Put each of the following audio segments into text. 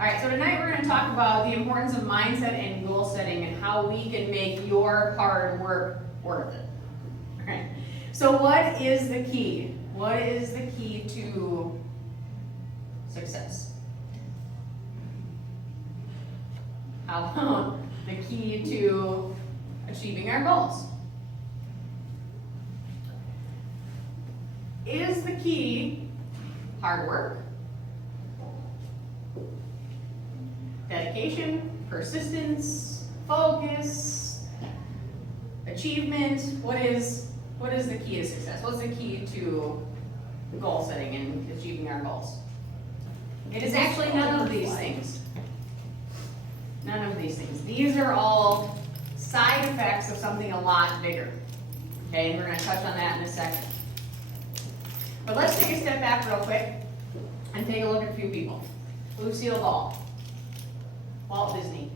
All right, so tonight we're going to talk about the importance of mindset and goal setting and how we can make your hard work worth it. All right, so what is the key? What is the key to success? How about the key to achieving our goals? Is the key hard work, dedication, persistence, focus, achievement? What is the key to success? What's the key to goal setting and achieving our goals? It is actually none of these things. None of these things. These are all side effects of something a lot bigger. Okay, and we're going to touch on that in a second. But let's take a step back real quick and take a look at a few people. Lucille Ball, Walt Disney,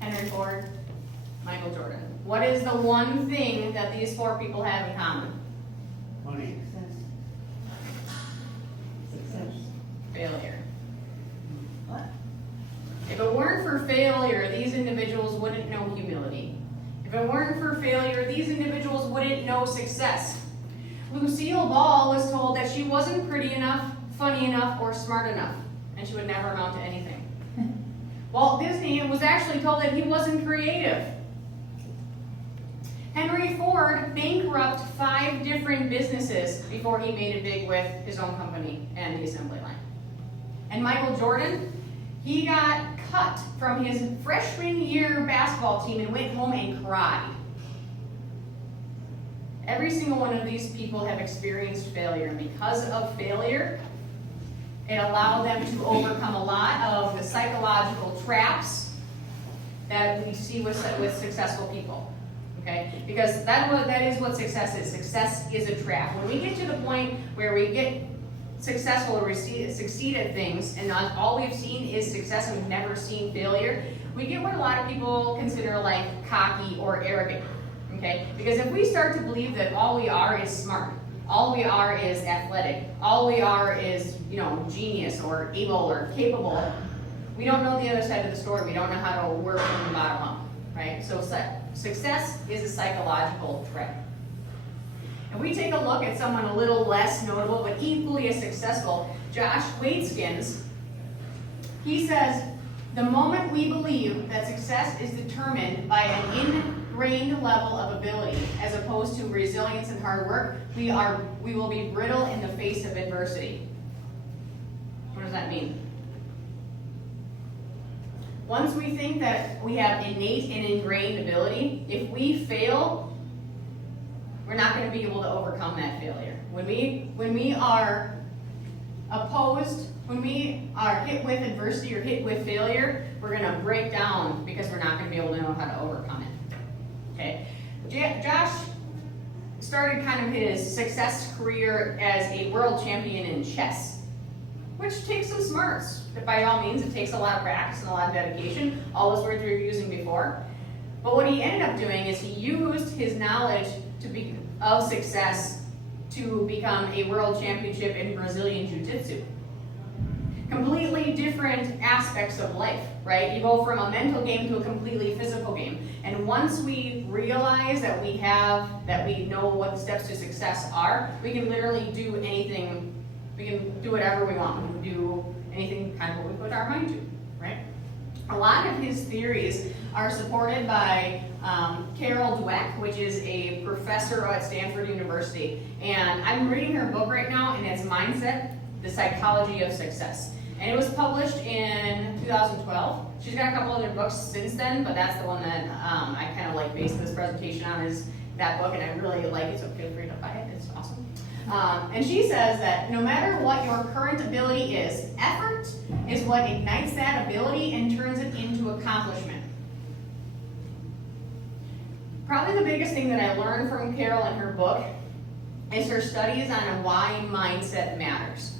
Henry Ford, Michael Jordan. What is the one thing that these four people have in common? Money. Success. Failure. What? If it weren't for failure, these individuals wouldn't know humility. If it weren't for failure, these individuals wouldn't know success. Lucille Ball was told that she wasn't pretty enough, funny enough, or smart enough, and she would never amount to anything. Walt Disney was actually told that he wasn't creative. Henry Ford bankrupted 5 different businesses before he made it big with his own company and the assembly line. And Michael Jordan, he got cut from his freshman year basketball team and went home and cried. Every single one of these people have experienced failure, and because of failure, it allowed them to overcome a lot of the psychological traps that we see with successful people. Okay? Because that is what success is. Success is a trap. When we get to the point where we get successful or succeed at things, and all we've seen is success and we've never seen failure, we get what a lot of people consider like cocky or arrogant. Okay? Because if we start to believe that all we are is smart, all we are is athletic, all we are is, genius or able or capable, we don't know the other side of the story. We don't know how to work from the bottom up, right? So success is a psychological trap. If we take a look at someone a little less notable but equally as successful, Josh Waitzkins, he says, the moment we believe that success is determined by an ingrained level of ability as opposed to resilience and hard work, we will be brittle in the face of adversity. What does that mean? Once we think that we have innate and ingrained ability, if we fail, we're not going to be able to overcome that failure. When we are opposed, when we are hit with adversity or hit with failure, we're going to break down because we're not going to be able to know how to overcome it. Okay? Josh started kind of his success career as a world champion in chess, which takes some smarts. By all means, it takes a lot of practice and a lot of dedication, all those words we were using before. But what he ended up doing is he used his knowledge of success to become a world championship in Brazilian Jiu-Jitsu. Completely different aspects of life, right? You go from a mental game to a completely physical game. And once we realize that we know what the steps to success are, we can literally do anything. We can do whatever we want. We can do anything kind of what we put our mind to, right? A lot of his theories are supported by Carol Dweck, which is a professor at Stanford University. And I'm reading her book right now, and it's Mindset, The Psychology of Success. And it was published in 2012. She's got a couple other books since then, but that's the one that I kind of like based this presentation on, is that book, and I really like it, so feel free to buy it. It's awesome. And she says that no matter what your current ability is, effort is what ignites that ability and turns it into accomplishment. Probably the biggest thing that I learned from Carol in her book is her studies on why mindset matters.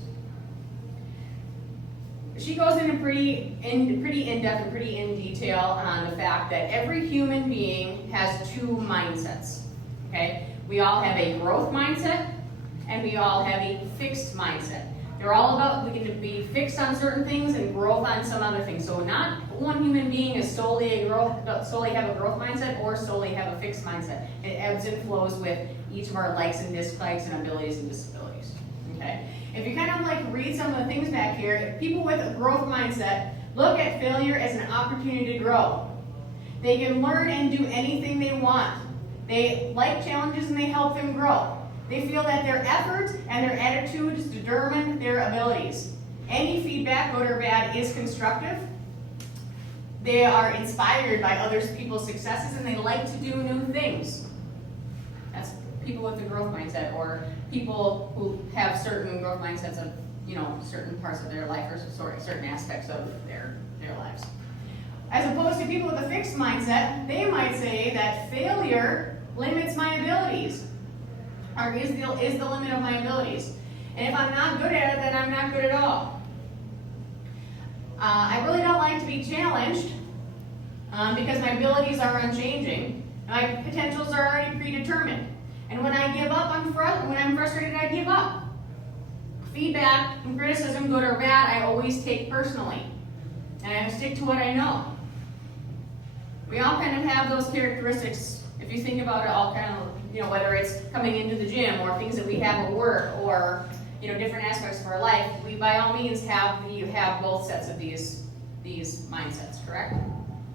She goes into pretty in-depth and pretty in detail on the fact that every human being has 2 mindsets. Okay? We all have a growth mindset, and we all have a fixed mindset. They're all about, we can be fixed on certain things and growth on some other things. So not one human being is solely have a growth mindset or solely have a fixed mindset. It ebbs and flows with each of our likes and dislikes and abilities and disabilities. Okay? If you kind of like read some of the things back here, people with a growth mindset look at failure as an opportunity to grow. They can learn and do anything they want. They like challenges and they help them grow. They feel that their efforts and their attitudes determine their abilities. Any feedback, good or bad, is constructive. They are inspired by other people's successes and they like to do new things. That's people with a growth mindset, or people who have certain growth mindsets of, certain parts of their life or certain aspects of their lives. As opposed to people with a fixed mindset, they might say that failure limits my abilities, or is the limit of my abilities. And if I'm not good at it, then I'm not good at all. I really don't like to be challenged because my abilities are unchanging. My potentials are already predetermined. And when I give up, when I'm frustrated, I give up. Feedback and criticism, good or bad, I always take personally. And I stick to what I know. We all kind of have those characteristics. If you think about it, all kind of, whether it's coming into the gym or things that we have at work or, different aspects of our life, we by all means have both sets of these mindsets, correct?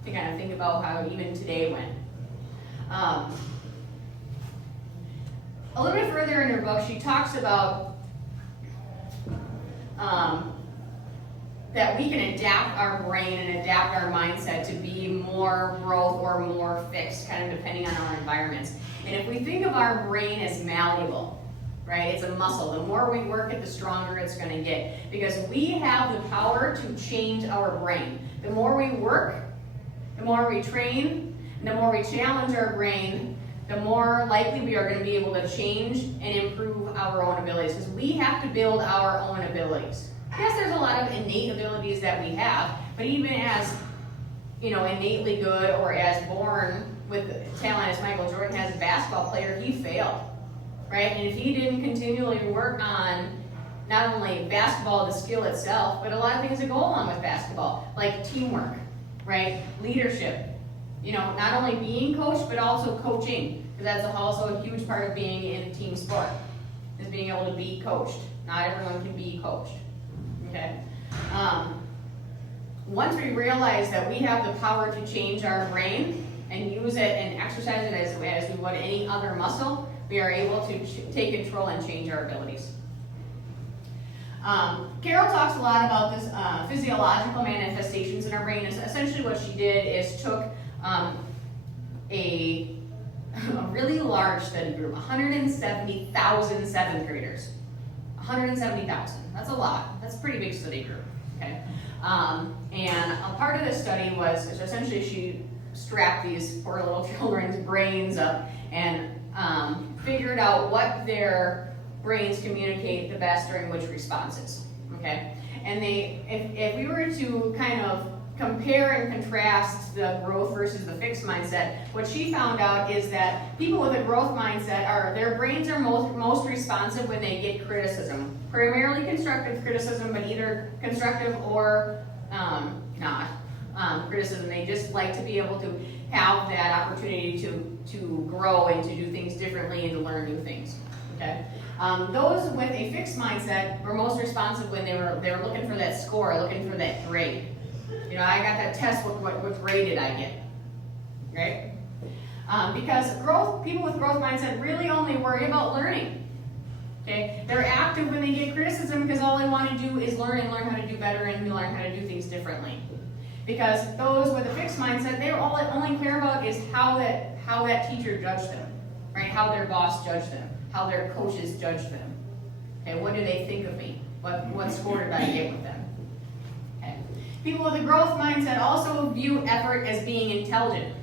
To kind of think about how even today went. A little bit further in her book, she talks about that we can adapt our brain and adapt our mindset to be more growth or more fixed, kind of depending on our environments. And if we think of our brain as malleable, right, it's a muscle. The more we work it, the stronger it's going to get. Because we have the power to change our brain. The more we work, the more we train, and the more we challenge our brain, the more likely we are going to be able to change and improve our own abilities. Because we have to build our own abilities. Yes, there's a lot of innate abilities that we have, but even as, innately good or as born with talent as Michael Jordan has, a basketball player, he failed, right? And if he didn't continually work on not only basketball, the skill itself, but a lot of things that go along with basketball, like teamwork, right? Leadership, not only being coached, but also coaching, because that's also a huge part of being in a team sport, is being able to be coached. Not everyone can be coached. Okay. Once we realize that we have the power to change our brain and use it and exercise it as we would any other muscle, we are able to take control and change our abilities. Carol talks a lot about this physiological manifestations in our brain. Essentially what she did is took a really large study group, 170,000 seventh graders. 170,000. That's a lot. That's a pretty big study group. Okay. And a part of this study was essentially she strapped these poor little children's brains up and figured out what their brains communicate the best during which responses. Okay. And if we were to kind of compare and contrast the growth versus the fixed mindset, what she found out is that people with a growth mindset their brains are most responsive when they get criticism. Primarily constructive criticism, but either constructive or not criticism. They just like to be able to have that opportunity to grow and to do things differently and to learn new things. Okay. Those with a fixed mindset were most responsive when they were looking for that score, looking for that grade. I got that test, what grade did I get, right? Because people with growth mindset really only worry about learning, okay? They're active when they get criticism because all they want to do is learn and learn how to do better and learn how to do things differently. Because those with a fixed mindset, they only care about is how that teacher judged them, right? How their boss judged them, how their coaches judged them. Okay, what do they think of me? What score did I get with them? People with a growth mindset also view effort as being intelligent.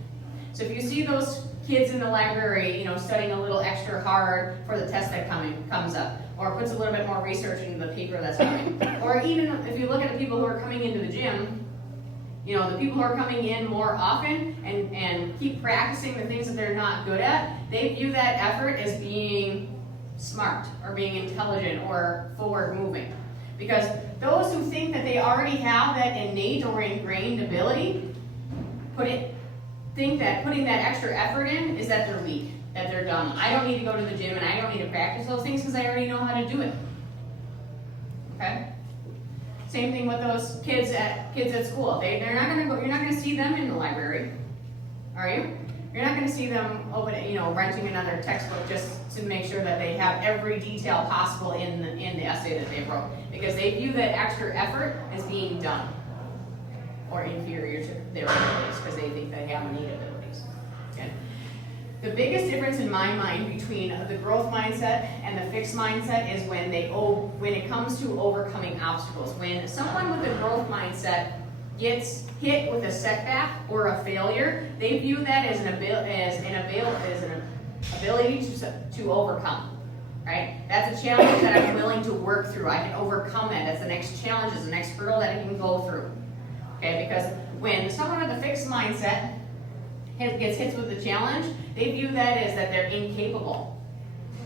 So if you see those kids in the library, studying a little extra hard for the test that comes up, or puts a little bit more research into the paper that's coming, or even if you look at the people who are coming into the gym, the people who are coming in more often and keep practicing the things that they're not good at, they view that effort as being smart or being intelligent or forward moving. Because those who think that they already have that innate or ingrained ability, think that putting that extra effort in is that they're weak, that they're dumb. I don't need to go to the gym and I don't need to practice those things because I already know how to do it. Okay? Same thing with those kids at school. They're not gonna go. You're not gonna see them in the library, are you? You're not gonna see them renting another textbook just to make sure that they have every detail possible in the essay that they wrote, because they view that extra effort as being dumb or inferior to their abilities because they think they have innate abilities. Okay? The biggest difference in my mind between the growth mindset and the fixed mindset is when it comes to overcoming obstacles. When someone with a growth mindset gets hit with a setback or a failure, they view that as an ability to overcome. Right? That's a challenge that I'm willing to work through. I can overcome that. That's the next challenge, is the next hurdle that I can go through. Okay? Because when someone with a fixed mindset gets hit with a challenge, they view that as that they're incapable.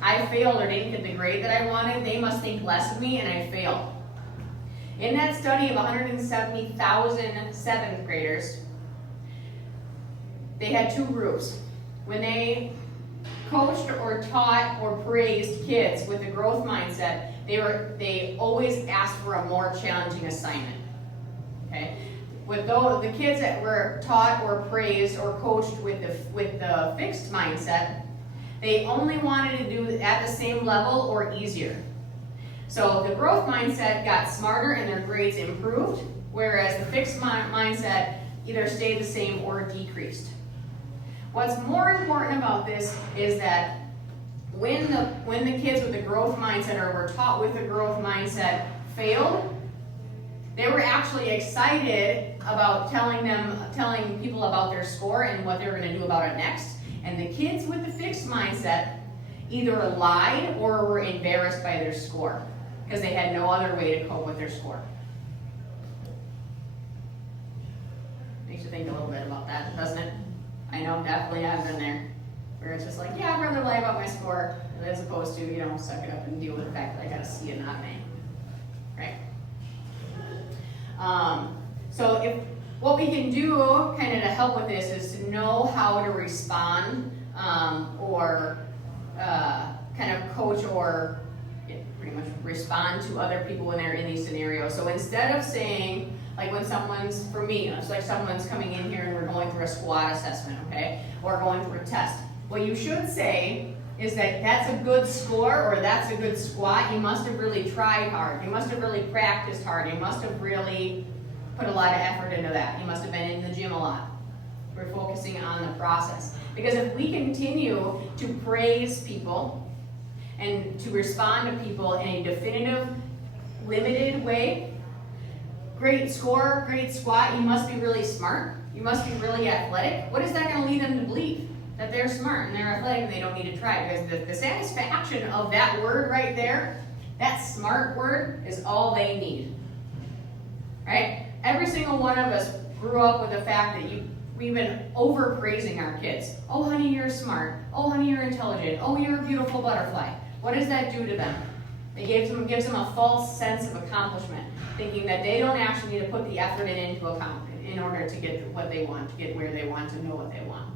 I failed or didn't get the grade that I wanted. They must think less of me, and I failed. In that study of 170,000 seventh graders, they had two groups. When they coached or taught or praised kids with a growth mindset, they always asked for a more challenging assignment. Okay? With the kids that were taught or praised or coached with the fixed mindset, they only wanted to do it at the same level or easier. So the growth mindset got smarter and their grades improved, whereas the fixed mindset either stayed the same or decreased. What's more important about this is that when the kids with the growth mindset or were taught with the growth mindset failed, they were actually excited about telling people about their score and what they were going to do about it next. And the kids with the fixed mindset either lied or were embarrassed by their score because they had no other way to cope with their score. Makes you think a little bit about that, doesn't it? I know, definitely I've been there. Where it's just like, yeah, I'd rather lie about my score as opposed to, suck it up and deal with the fact that I got a C and not an A. Right? So what we can do kind of to help with this is to know how to respond or kind of coach or pretty much respond to other people when they're in these scenarios. So instead of saying, like when for me, it's like someone's coming in here and we're going through a squat assessment, okay? Or going through a test. What you should say is that that's a good score or that's a good squat. You must have really tried hard. You must have really practiced hard. You must have really put a lot of effort into that. You must have been in the gym a lot. We're focusing on the process. Because if we continue to praise people and to respond to people in a definitive, limited way, great score, great squat, you must be really smart. You must be really athletic. What is that going to lead them to believe? That they're smart and they're athletic and they don't need to try. Because the satisfaction of that word right there, that smart word, is all they need. Right? Every single one of us grew up with the fact that we've been overpraising our kids. Oh, honey, you're smart. Oh, honey, you're intelligent. Oh, you're a beautiful butterfly. What does that do to them? It gives them a false sense of accomplishment, thinking that they don't actually need to put the effort in order to get what they want, to get where they want, to know what they want.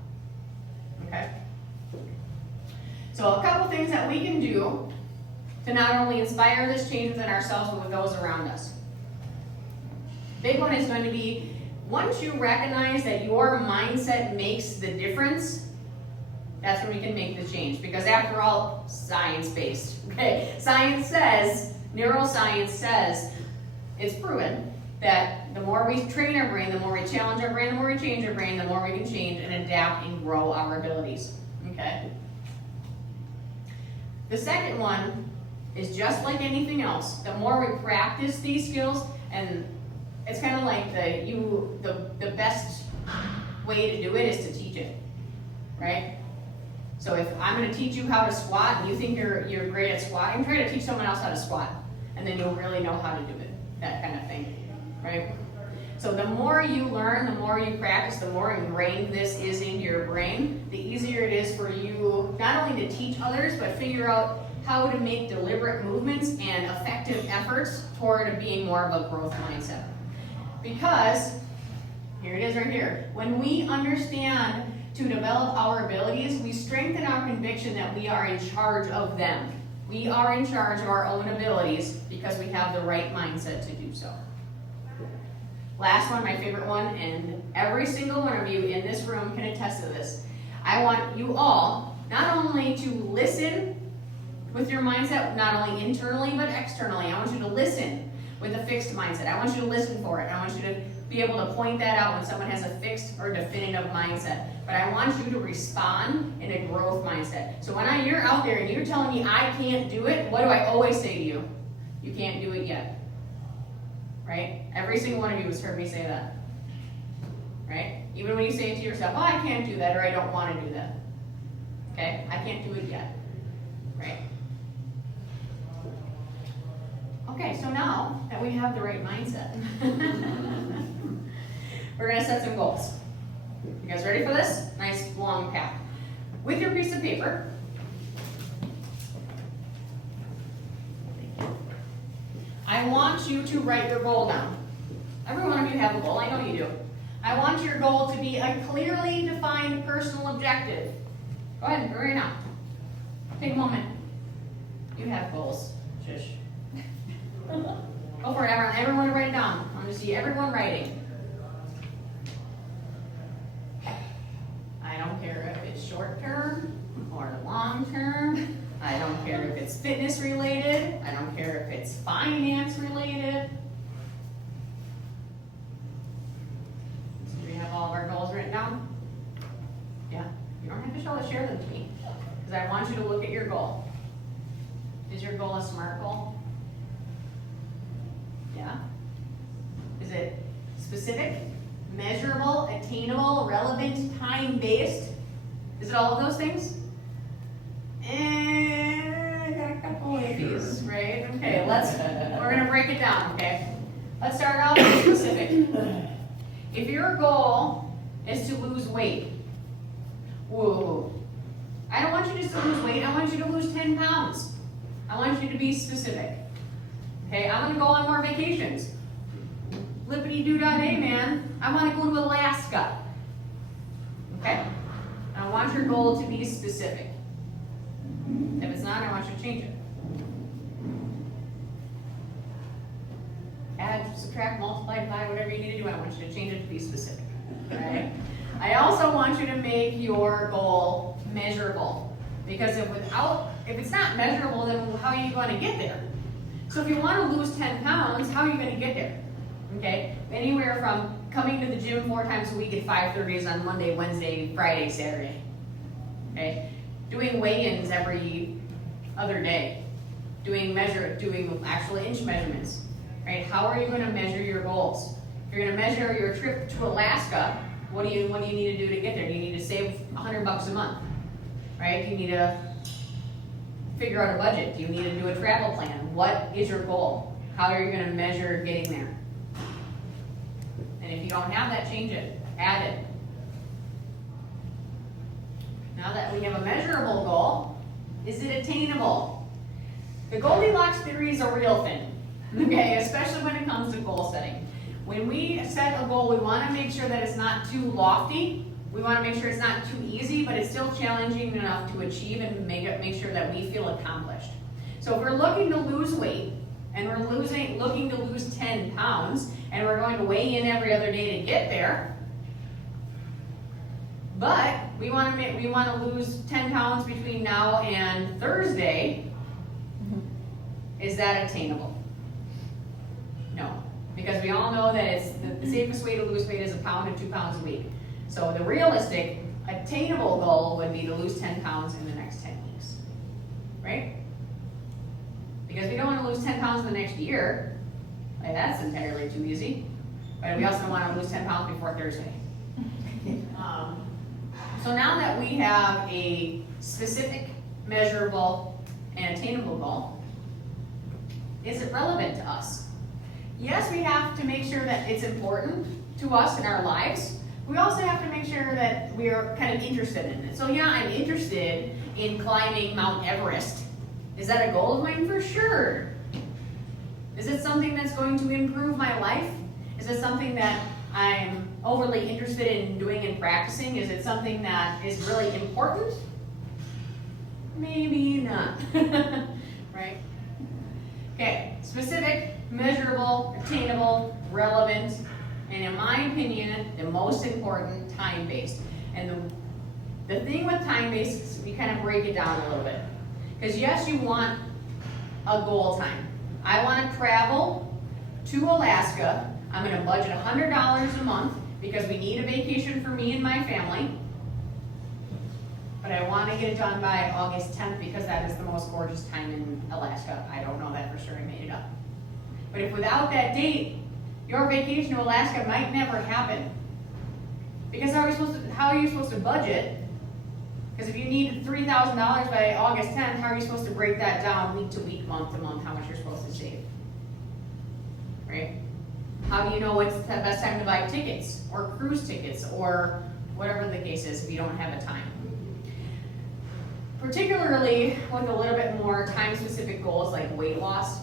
Okay? So a couple things that we can do to not only inspire this change within ourselves, but with those around us. Big one is going to be, once you recognize that your mindset makes the difference, that's when we can make the change. Because after all, science-based, okay? Neuroscience says, it's proven that the more we train our brain, the more we challenge our brain, the more we change our brain, the more we can change and adapt and grow our abilities, okay? The second one is just like anything else. The more we practice these skills, and it's kind of like the best way to do it is to teach it, right? So if I'm going to teach you how to squat and you think you're great at squatting, try to teach someone else how to squat, and then you'll really know how to do it, that kind of thing, right? So the more you learn, the more you practice, the more ingrained this is in your brain, the easier it is for you not only to teach others, but figure out how to make deliberate movements and effective efforts toward being more of a growth mindset. Because, here it is right here, when we understand to develop our abilities, we strengthen our conviction that we are in charge of them. We are in charge of our own abilities because we have the right mindset to do so. Last one, my favorite one, and every single one of you in this room can attest to this. I want you all not only to listen with your mindset, not only internally but externally. I want you to listen with a fixed mindset. I want you to listen for it. I want you to be able to point that out when someone has a fixed or definitive mindset. But I want you to respond in a growth mindset. So when you're out there and you're telling me I can't do it, what do I always say to you? You can't do it yet. Right? Every single one of you has heard me say that. Right? Even when you say it to yourself, oh, I can't do that, or I don't want to do that. Okay? I can't do it yet. Right? Okay, so now that we have the right mindset, we're going to set some goals. You guys ready for this? Nice long path. With your piece of paper, I want you to write your goal down. Every one of you have a goal, I know you do. I want your goal to be a clearly defined personal objective. Go ahead, right now. Take a moment. You have goals. Shush. Go for it, everyone write it down. I want to see everyone writing. I don't care if it's short term or long term. I don't care if it's fitness related. I don't care if it's finance related. Do we have all of our goals written down? Yeah. You don't have to share them to me, because I want you to look at your goal. Is your goal a SMART goal? Yeah. Is it specific, measurable, attainable, relevant, time-based? Is it all of those things? I got a couple of these, right? Okay, we're gonna break it down, okay? Let's start off with specific. If your goal is to lose weight, whoa, I don't want you just to lose weight, I want you to lose 10 pounds. I want you to be specific. Okay, I'm gonna go on more vacations. Lippity-doo-dah-day, man. I wanna go to Alaska. Okay? I want your goal to be specific. If it's not, I want you to change it. Add, subtract, multiply, divide, whatever you need to do, I want you to change it to be specific. Right? I also want you to make your goal measurable. Because if it's not measurable, then how are you going to get there? So if you want to lose 10 pounds, how are you going to get there? Okay? Anywhere from coming to the gym 4 times a week at 5:30 on Monday, Wednesday, Friday, Saturday. Okay? Doing weigh-ins every other day. Doing actual inch measurements. Right? How are you going to measure your goals? If you're going to measure your trip to Alaska, what do you need to do to get there? Do you need to save $100 a month? Right? Do you need to figure out a budget? Do you need to do a travel plan? What is your goal? How are you going to measure getting there? And if you don't have that, change it. Add it. Now that we have a measurable goal, is it attainable? The Goldilocks theory is a real thing, okay? Especially when it comes to goal setting. When we set a goal, we want to make sure that it's not too lofty. We want to make sure it's not too easy, but it's still challenging enough to achieve and make sure that we feel accomplished. So if we're looking to lose weight, and we're looking to lose 10 pounds, and we're going to weigh in every other day to get there, but we want to lose 10 pounds between now and Thursday, is that attainable? No, because we all know that it's the safest way to lose weight is 1 pound to 2 pounds a week. So the realistic, attainable goal would be to lose 10 pounds in the next 10 weeks, right? Because we don't want to lose 10 pounds in the next year. Like, that's entirely too easy. But we also want to lose 10 pounds before Thursday. So now that we have a specific, measurable, and attainable goal, is it relevant to us? Yes, we have to make sure that it's important to us in our lives. We also have to make sure that we're kind of interested in it. So yeah, I'm interested in climbing Mount Everest. Is that a goal of mine? For sure. Is it something that's going to improve my life? Is it something that I'm overly interested in doing and practicing? Is it something that is really important? Maybe not. Right? Okay, specific, measurable, attainable, relevant, and in my opinion, the most important, time-based. And the thing with time-based is we kind of break it down a little bit. Because yes, you want a goal time. I want to travel to Alaska. I'm going to budget $100 a month because we need a vacation for me and my family. But I want to get it done by August 10th because that is the most gorgeous time in Alaska. I don't know that for sure, I made it up. But if without that date, your vacation to Alaska might never happen. Because how are you supposed to budget? Because if you need $3,000 by August 10th, how are you supposed to break that down week to week, month to month, how much you're supposed to save? Right? How do you know what's the best time to buy tickets or cruise tickets or whatever the case is if you don't have a time? Particularly with a little bit more time-specific goals like weight loss,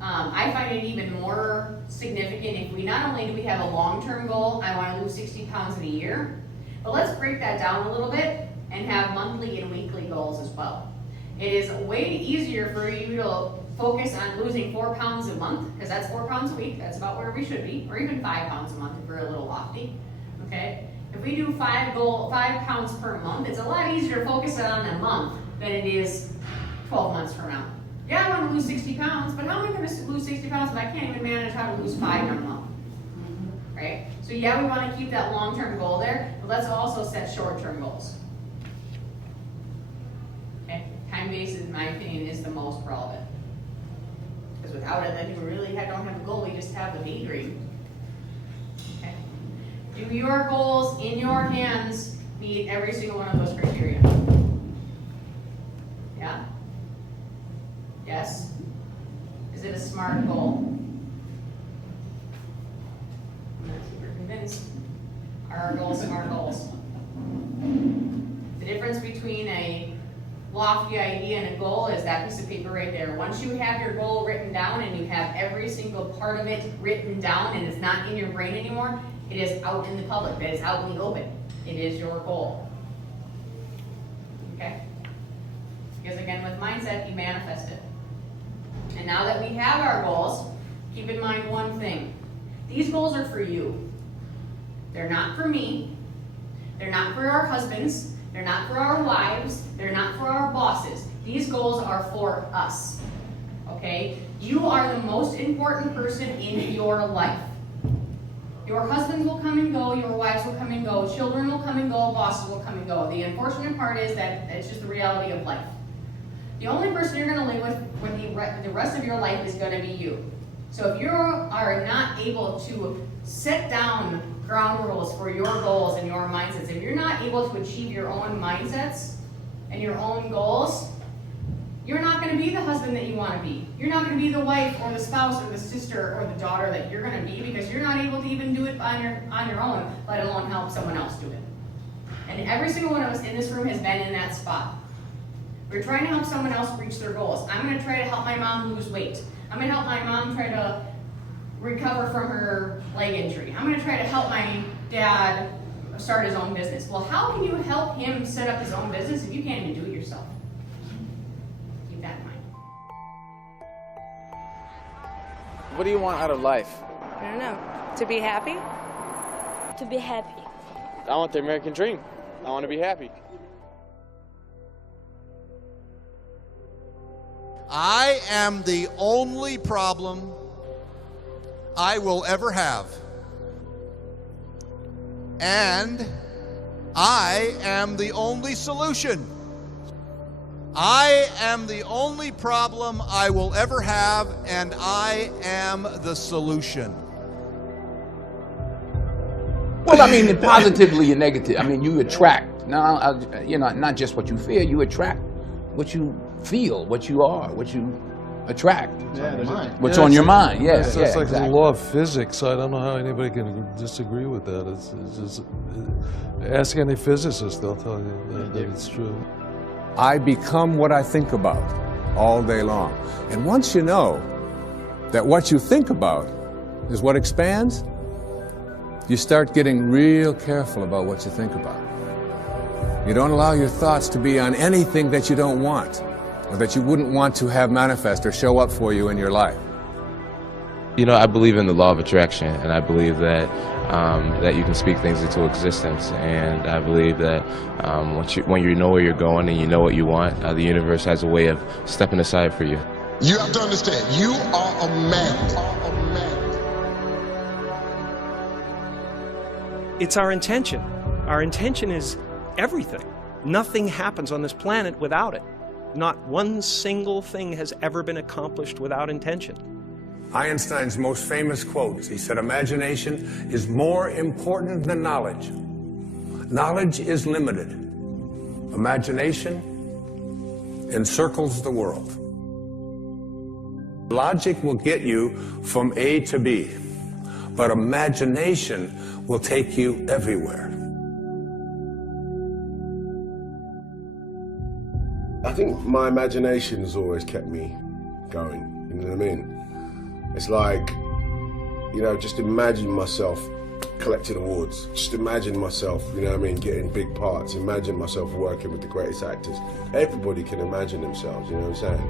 I find it even more significant if we not only do we have a long-term goal, I want to lose 60 pounds in a year, but let's break that down a little bit and have monthly and weekly goals as well. It is way easier for you to focus on losing 4 pounds a month, because that's 4 pounds a week, that's about where we should be, or even 5 pounds a month if we're a little lofty, okay? If we do 5 pounds per month, it's a lot easier to focus on a month than it is 12 months from now. Yeah, I want to lose 60 pounds, but how am I going to lose 60 pounds if I can't even manage how to lose 5 in a month? Right? So yeah, we want to keep that long-term goal there, but let's also set short-term goals. Okay? Time-based, in my opinion, is the most relevant. Because without it, then we really don't have a goal, we just have a daydream. Okay? Do your goals in your hands meet every single one of those criteria? Yeah? Yes? Is it a SMART goal? I'm not super convinced. Are our goals SMART goals? The difference between a lofty idea and a goal is that piece of paper right there. Once you have your goal written down and you have every single part of it written down and it's not in your brain anymore, it is out in the public, it is out in the open. It is your goal. Okay? Because again, with mindset, you manifest it. And now that we have our goals, keep in mind one thing. These goals are for you. They're not for me. They're not for our husbands. They're not for our wives. They're not for our bosses. These goals are for us. Okay? You are the most important person in your life. Your husbands will come and go, your wives will come and go, children will come and go, bosses will come and go. The unfortunate part is that it's just the reality of life. The only person you're going to live with the rest of your life is going to be you. So if you are not able to set down ground rules for your goals and your mindsets, if you're not able to achieve your own mindsets and your own goals, you're not going to be the husband that you want to be. You're not going to be the wife or the spouse or the sister or the daughter that you're going to be because you're not able to even do it on your own, let alone help someone else do it. And every single one of us in this room has been in that spot. We're trying to help someone else reach their goals. I'm going to try to help my mom lose weight. I'm going to help my mom try to recover from her leg injury. I'm going to try to help my dad start his own business. Well, how can you help him set up his own business if you can't even do it yourself? Keep that in mind. What do you want out of life? I don't know. To be happy? To be happy. I want the American dream. I want to be happy. I am the only problem I will ever have. And I am the only solution. I am the only problem I will ever have, and I am the solution. Well, I mean, positively and negative. I mean, you attract. Now, not just what you fear. You attract what you feel, what you are, what you attract. What's on your mind? Yes, It's like exactly. the law of physics. I don't know how anybody can disagree with that. It's just ask any physicist; they'll tell you that it's true. I become what I think about. all day long. And once you know that what you think about is what expands, you start getting real careful about what you think about. You don't allow your thoughts to be on anything that you don't want, or that you wouldn't want to have manifest or show up for you in your life. You know, I believe in the law of attraction, and I believe that that you can speak things into existence. And I believe that when you know where you're going and you know what you want, the universe has a way of stepping aside for you. You have to understand, you are a magnet. It's our intention. Our intention is everything. Nothing happens on this planet without it. Not one single thing has ever been accomplished without intention. Einstein's most famous quotes, he said, imagination is more important than knowledge. Knowledge is limited. Imagination encircles the world. Logic will get you from A to B, but imagination will take you everywhere. I think my imagination has always kept me going, you know what I mean? It's like, you know, just imagine myself collecting awards. Just imagine myself, you know what I mean, getting big parts. Imagine myself working with the greatest actors. Everybody can imagine themselves, you know what I'm saying?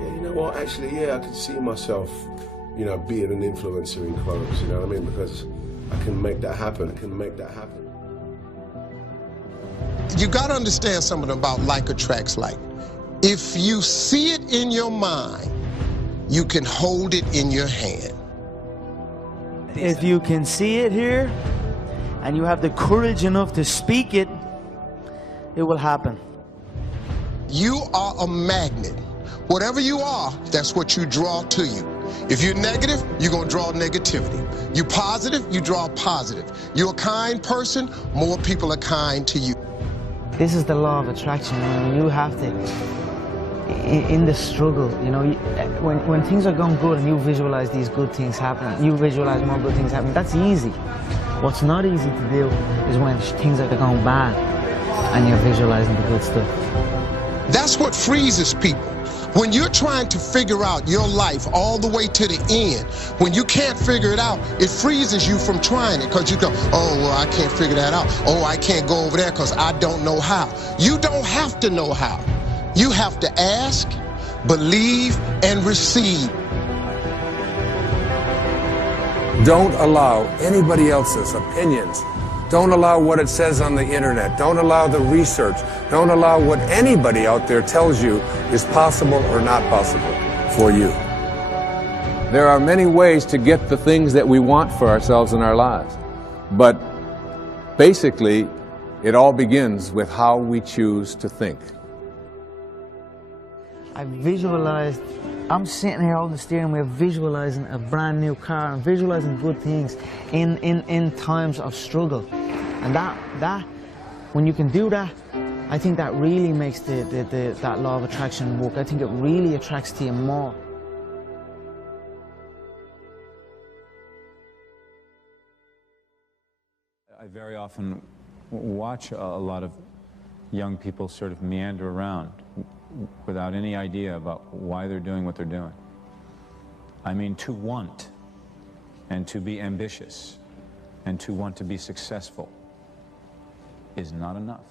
Yeah, you know what, actually, yeah, I could see myself, you know, being an influencer in clothes, you know what I mean? Because I can make that happen, You gotta understand something about like attracts like. If you see it in your mind, you can hold it in your hand. If you can see it here, and you have the courage enough to speak it, it will happen. You are a magnet. Whatever you are, that's what you draw to you. If you're negative, you're gonna draw negativity. You're positive, you draw positive. You're a kind person, more people are kind to you. This is the law of attraction. You have to, in the struggle, you know, when things are going good and you visualize these good things happening, you visualize more good things happening, that's easy. What's not easy to do is when things are going bad and you're visualizing the good stuff. That's what freezes people. When you're trying to figure out your life all the way to the end, when you can't figure it out, it freezes you from trying it because you go, oh, well, I can't figure that out. Oh, I can't go over there because I don't know how. You don't have to know how. You have to ask, believe, and receive. Don't allow anybody else's opinions. Don't allow what it says on the internet. Don't allow the research. Don't allow what anybody out there tells you is possible or not possible for you. There are many ways to get the things that we want for ourselves in our lives. But basically, it all begins with how we choose to think. I visualized, I'm sitting here holding the steering wheel, visualizing a brand new car and visualizing good things in times of struggle. And that, when you can do that, I think that really makes that law of attraction work. I think it really attracts to you more. I very often watch a lot of young people sort of meander around without any idea about why they're doing what they're doing. I mean, to want and to be ambitious and to want to be successful is not enough.